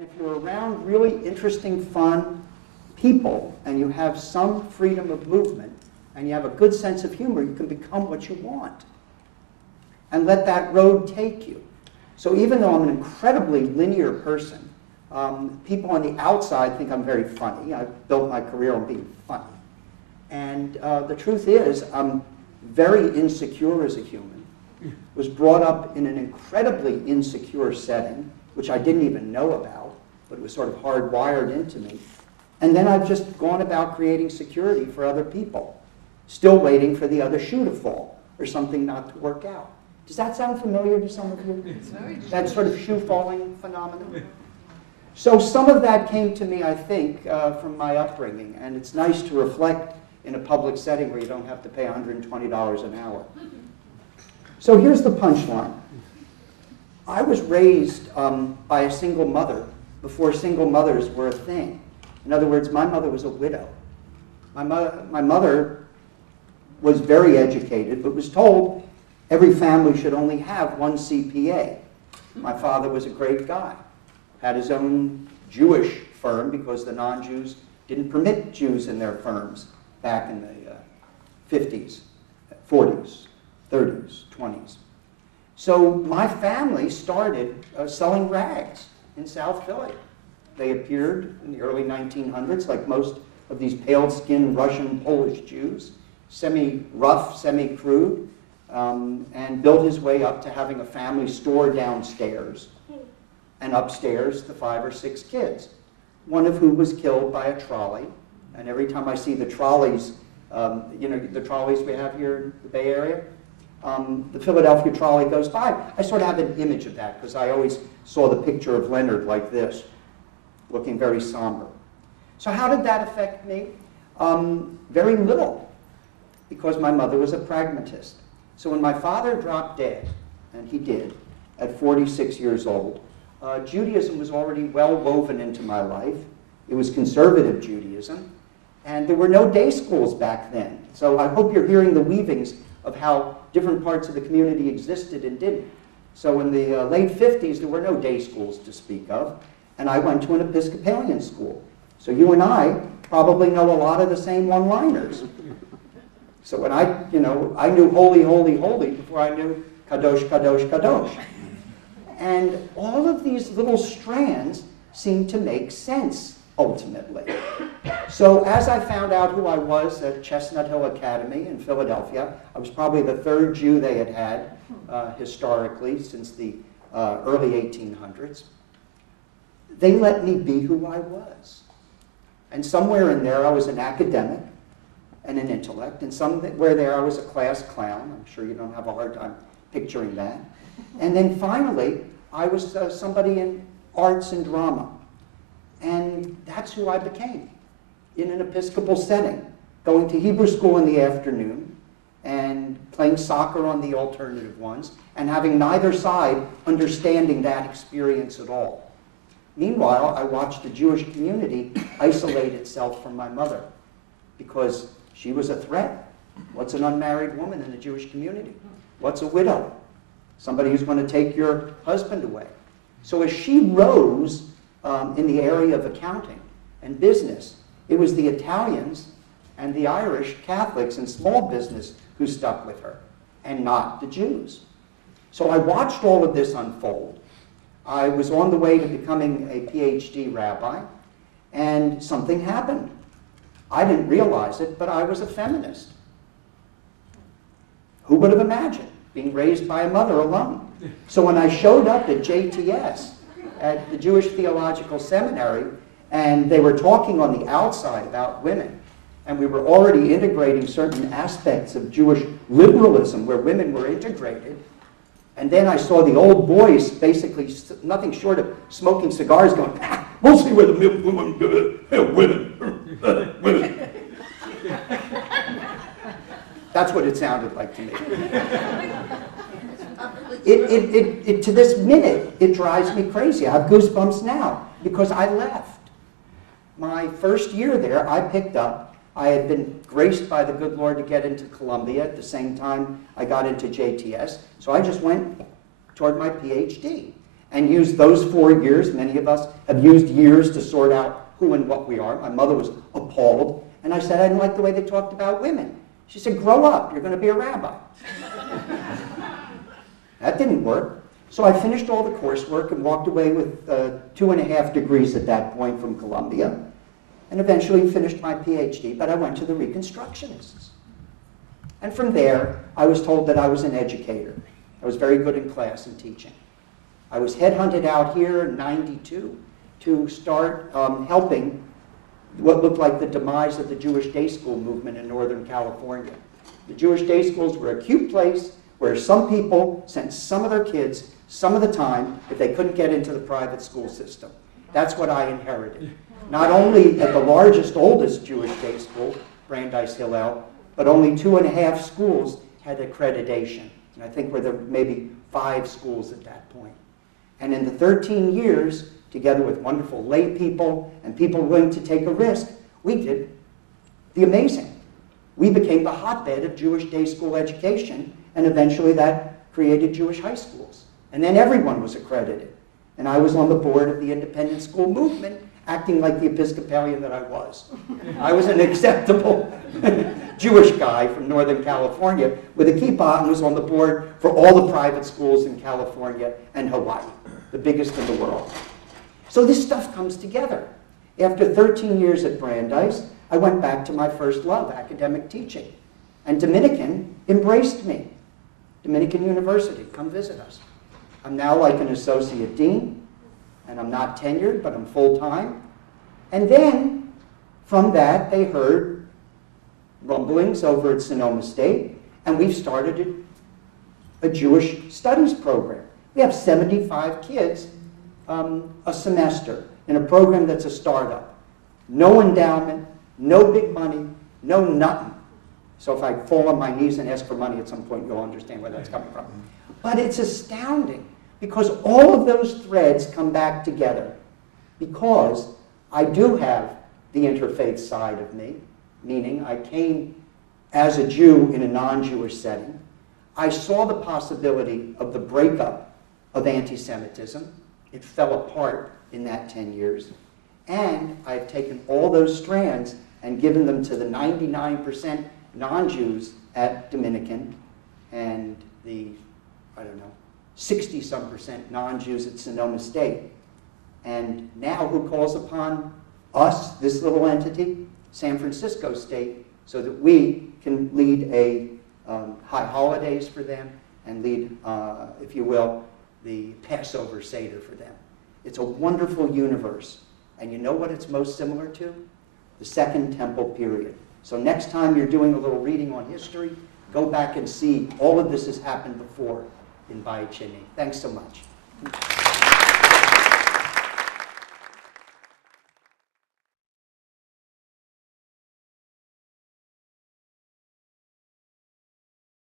If you're around really interesting, fun people, and you have some freedom of movement, and you have a good sense of humor, you can become what you want. And let that road take you. So even though I'm an incredibly linear person, people on the outside think I'm very funny. I've built my career on being funny. And the truth is, I'm very insecure as a human. Was brought up in an incredibly insecure setting, which I didn't even know about, but it was sort of hardwired into me. And then I've just gone about creating security for other people, still waiting for the other shoe to fall or something not to work out. Does that sound familiar to some of you? That sort of shoe falling phenomenon? So some of that came to me, I think, from my upbringing, and it's nice to reflect in a public setting where you don't have to pay $120 an hour. So here's the punchline. I was raised by a single mother before single mothers were a thing. In other words, my mother was a widow. My mother was very educated, but was told every family should only have one CPA. My father was a great guy, had his own Jewish firm because the non-Jews didn't permit Jews in their firms back in the 50s, 40s, 30s, 20s. So my family started selling rags in South Philly. They appeared in the early 1900s, like most of these pale-skinned Russian, Polish Jews, semi-rough, semi-crude, and built his way up to having a family store downstairs, and upstairs the 5 or 6 kids, one of who was killed by a trolley. And every time I see the trolleys, you know, the trolleys we have here in the Bay Area, the Philadelphia trolley goes by, I sort of have an image of that because I always saw the picture of Leonard like this, looking very somber. So how did that affect me? Very little, because my mother was a pragmatist. So when my father dropped dead, and he did, at 46 years old, Judaism was already well woven into my life. It was conservative Judaism, and there were no day schools back then. So I hope you're hearing the weavings of how different parts of the community existed and didn't. So in the late 50s, there were no day schools to speak of, and I went to an Episcopalian school. So you and I probably know a lot of the same one-liners. So when I knew holy, holy, holy before I knew kadosh, kadosh, kadosh. And all of these little strands seem to make sense, ultimately. So as I found out who I was at Chestnut Hill Academy in Philadelphia, I was probably the 3rd Jew they had had historically since the early 1800s. They let me be who I was. And somewhere in there I was an academic and an intellect, and somewhere there I was a class clown. I'm sure you don't have a hard time picturing that. And then finally, I was somebody in arts and drama. And that's who I became in an Episcopal setting, going to Hebrew school in the afternoon and playing soccer on the alternative ones and having neither side understanding that experience at all. Meanwhile, I watched the Jewish community isolate itself from my mother because she was a threat. What's an unmarried woman in the Jewish community? What's a widow? Somebody who's going to take your husband away. So as she rose in the area of accounting and business, it was the Italians and the Irish Catholics and small business who stuck with her, and not the Jews. So I watched all of this unfold. I was on the way to becoming a PhD rabbi, and something happened. I didn't realize it, but I was a feminist. Who would have imagined being raised by a mother alone? So when I showed up at JTS, at the Jewish Theological Seminary, and they were talking on the outside about women, and we were already integrating certain aspects of Jewish liberalism where women were integrated, and then I saw the old boys basically nothing short of smoking cigars going, we'll see where the women women. That's what it sounded like to me. To this minute, it drives me crazy. I have goosebumps now because I left. My first year there, I picked up. I had been graced by the good Lord to get into Columbia at the same time I got into JTS. So I just went toward my PhD. and used those 4 years. Many of us have used years to sort out who and what we are. My mother was appalled. And I said, I didn't like the way they talked about women. She said, grow up, you're going to be a rabbi. That didn't work. So I finished all the coursework and walked away with 2.5 degrees at that point from Columbia, and eventually finished my PhD, but I went to the Reconstructionists. And from there, I was told that I was an educator. I was very good in class and teaching. I was headhunted out here in '92 to start helping what looked like the demise of the Jewish day school movement in Northern California. The Jewish day schools were a cute place where some people sent some of their kids some of the time if they couldn't get into the private school system. That's what I inherited. Not only at the largest, oldest Jewish day school, Brandeis Hillel, but only 2.5 schools had accreditation. And I think there were maybe 5 schools at that point. And in the 13 years, together with wonderful lay people and people willing to take a risk, we did the amazing. We became the hotbed of Jewish day school education, and eventually that created Jewish high schools. And then everyone was accredited. And I was on the board of the independent school movement, acting like the Episcopalian that I was. I was an acceptable Jewish guy from Northern California with a kippah and was on the board for all the private schools in California and Hawaii, the biggest in the world. So this stuff comes together. After 13 years at Brandeis, I went back to my first love, academic teaching. And Dominican embraced me. Dominican University, come visit us. I'm now like an associate dean, and I'm not tenured, but I'm full-time. And then, from that, they heard rumblings over at Sonoma State, and we've started a Jewish studies program. We have 75 kids a semester in a program that's a startup. No endowment, no big money, no nothing. So if I fall on my knees and ask for money at some point, you'll understand where that's coming from. But it's astounding because all of those threads come back together because I do have the interfaith side of me, meaning I came as a Jew in a non-Jewish setting. I saw the possibility of the breakup of anti-Semitism. It fell apart in that 10 years. And I've taken all those strands and given them to the 99% non-Jews at Dominican and the, 60-some% non-Jews at Sonoma State. And now who calls upon us, this little entity, San Francisco State, so that we can lead a high holidays for them and lead, if you will, the Passover Seder for them. It's a wonderful universe. And you know what it's most similar to? The Second Temple period. So next time you're doing a little reading on history, go back and see all of this has happened before in Beit Sheni. Thanks so much.